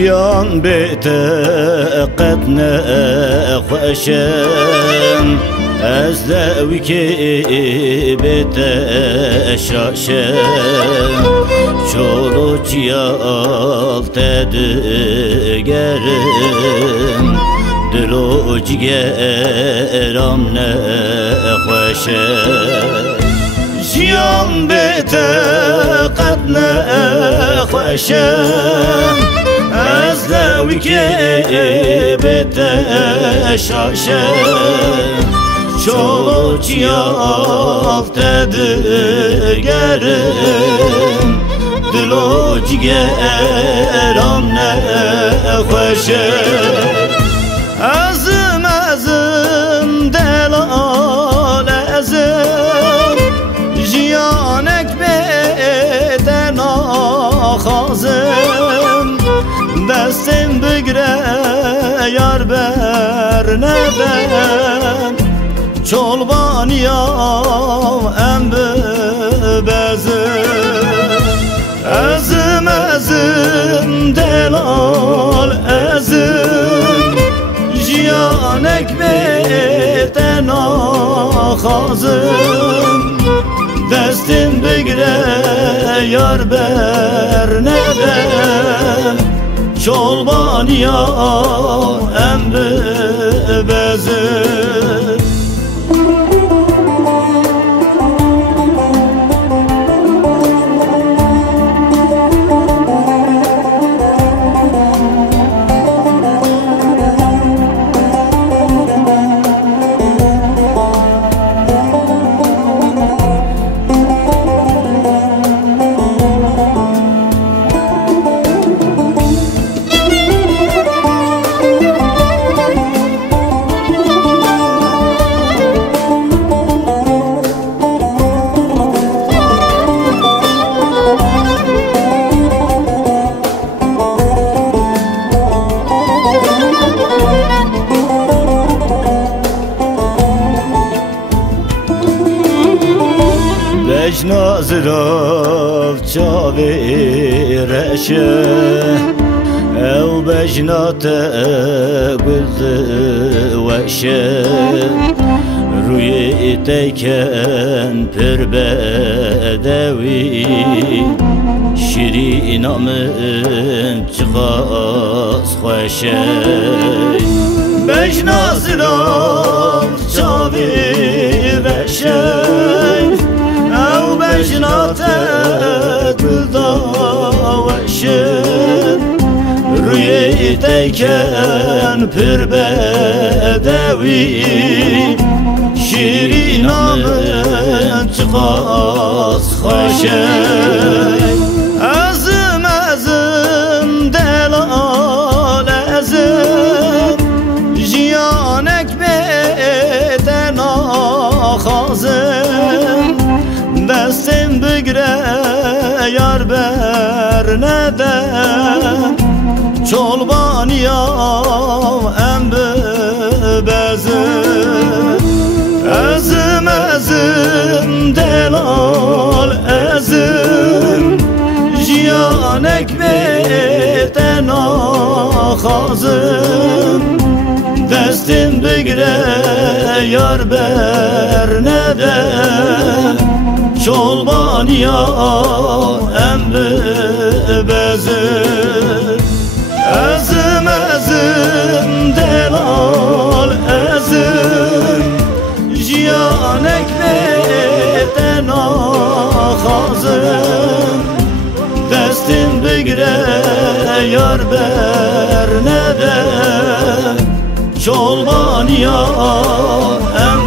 جیان بتقد نخوشم از دوی که بتشاشم چولو جیال تدگرم دلو جگرم نخوشم جیان بتقد نخوشم از دوی که بتشاشم چولو جیال تدگرم دلو جگرم نخوشم ازم دلال ازم جیانک بدن آخازم دستم بگره یار بر ندم چولبانیام ام ببزم ازم دلال ازم جیانک بدن آخازم دستم بگره یار بر ندم چولبانیام ام ببزم بجنازراف چاوی رشه او بجنات گلد وشه روی تیکن پر بدوی شیرین آمن چخاص خوشه بجنازراف چاوی رشه او بجنات گلدا وشن روی تیکن پر بدوی شیرین آمن چخاص خوشه ازم دلال ازم جیانک بدن آخازم دستم بگره یار بر ندم چولبانیام ام ببزم ازم دلال ازم جیانک بدن آخازم دستم بگره یار بر ندم چولبانیام ام ببزم ازم دلال ازم جیانک بدن آخازم دستم بگره یار بر ندم چولبانیام ام